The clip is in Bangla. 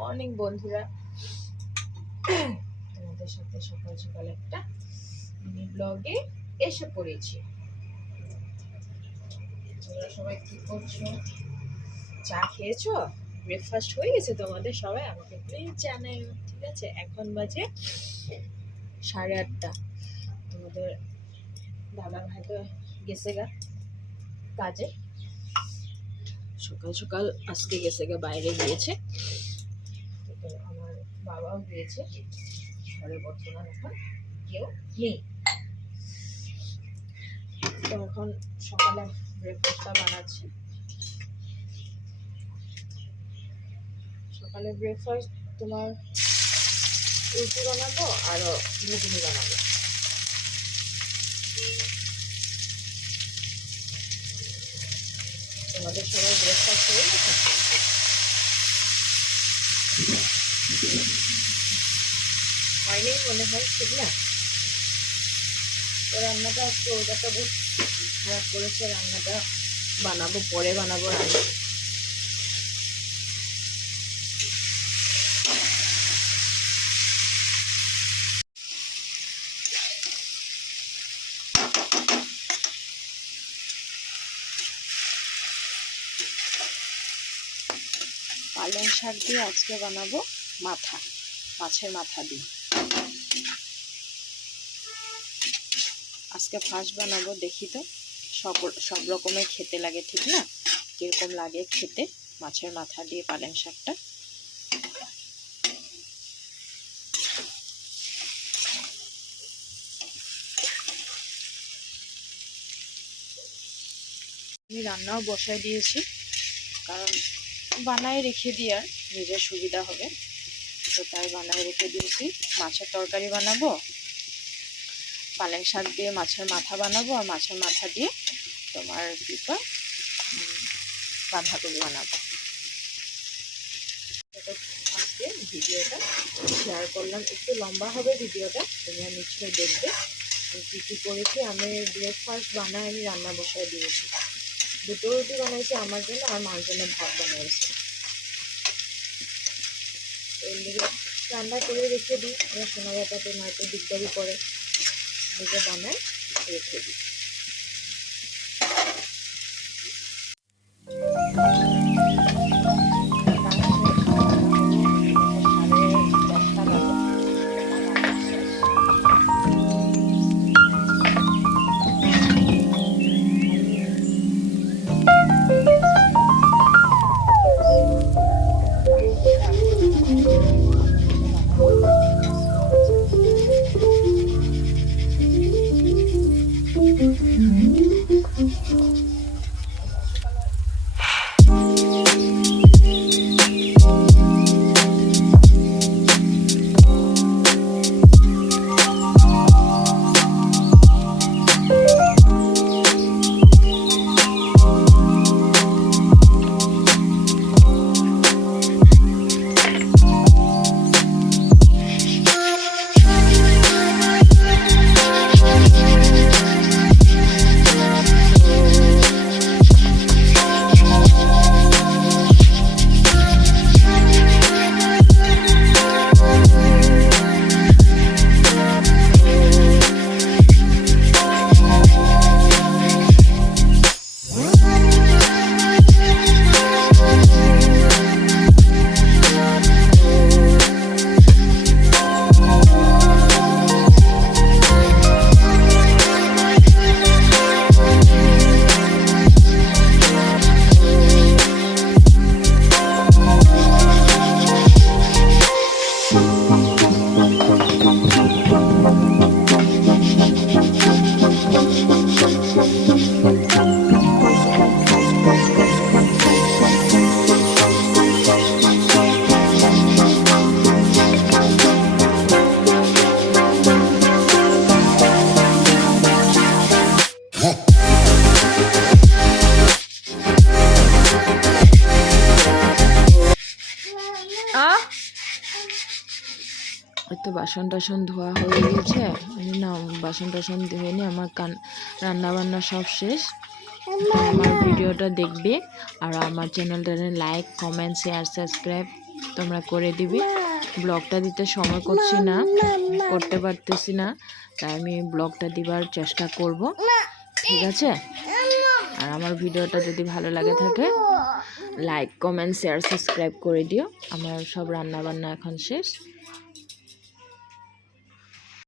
মর্নিং, বন্ধুরা। তোমাদের সাথে সকাল সকাল একটা মিনি ব্লগে এসে পড়েছি। তোমরা সবাই কি করছ? চা খেয়েছো? ব্রেকফাস্ট হয়ে গেছে তোমাদের সবাই? আমাকে প্লিজ জানাই ঠিক আছে? এখন বাজে সাড়ে আটটা। তোমাদের দাদা ভাই তো গেছে গা কাজে। সকাল সকাল আজকে গেছে গা, বাইরে গিয়েছে। বাবাও গিয়েছে ঘরে বর্তমান এখন কেউ নেই। তো এখন সকালে ব্রেকফাস্টটা বানাচ্ছি। সকালে ব্রেকফাস্ট তোমার রুটি বানাবো আর ঘুগনি বানাবো। তোমাদের সবাই ব্রেকফাস্ট হয়ে গেছে? হয়নি মনে হয়, ঠিক না? তো রান্নাটা আজকে ওটাটা বেশ খারাপ করেছে, রান্নাটা বানাবো, পরে বানাবো রান্না। পালং শাক দিয়ে আজকে বানাবো। মাথা, মাছের মাথা দিয়ে। আজকে ফার্স্ট বানাবো, দেখি তো। সব সব রকমের খেতে লাগে, ঠিক না? কীরকম লাগে খেতে? মাছের মাথা দিয়ে পালং শাকটা। আমি রান্নাও বসাই দিয়েছি, কারণ বানায় রেখে দিয়ে নিজের সুবিধা হবে। তো তাই বানায় রেখে দিয়েছি। মাছের তরকারি বানাবো। পালং শাক দিয়ে মাছের মাথা বানাবো আর মাছের মাথা দিয়ে তোমার কী কয় বাঁধাকপি বানাবো। আজকে ভিডিওটা শেয়ার করলাম। একটু লম্বা হবে ভিডিওটা, তোমরা নিশ্চয়ই দেখবে। কী কী করেছি, আমি ব্রেকফাস্ট বানায় আমি রান্না বসায় দিয়েছি। দুটো রুটি বানাইছি আমার জন্য আর মার জন্য ভাত বানিয়েছি। রান্না করে রেখে দিই। আমার সোনা ব্যাপারটা নয়তো দিকদারি করে নিজে বানায় রেখে দিই। তো বাসন টাসন ধোয়া হয়ে গেছে। আমি না, বাসন টাসন ধুয়ে নিয়ে আমার কান রান্না বান্না সব শেষ। আমার ভিডিওটা দেখবে আর আমার চ্যানেলটা লাইক, কমেন্ট, শেয়ার, সাবস্ক্রাইব তোমরা করে দিবি। ব্লগটা দিতে সময় করছি না, করতে পারতেছি না, তাই আমি ব্লগটা দিবার চেষ্টা করব। ঠিক আছে? আর আমার ভিডিওটা যদি ভালো লাগে থাকে, লাইক, কমেন্ট, শেয়ার, সাবস্ক্রাইব করে দিও। আমার সব রান্না বান্না এখন শেষ।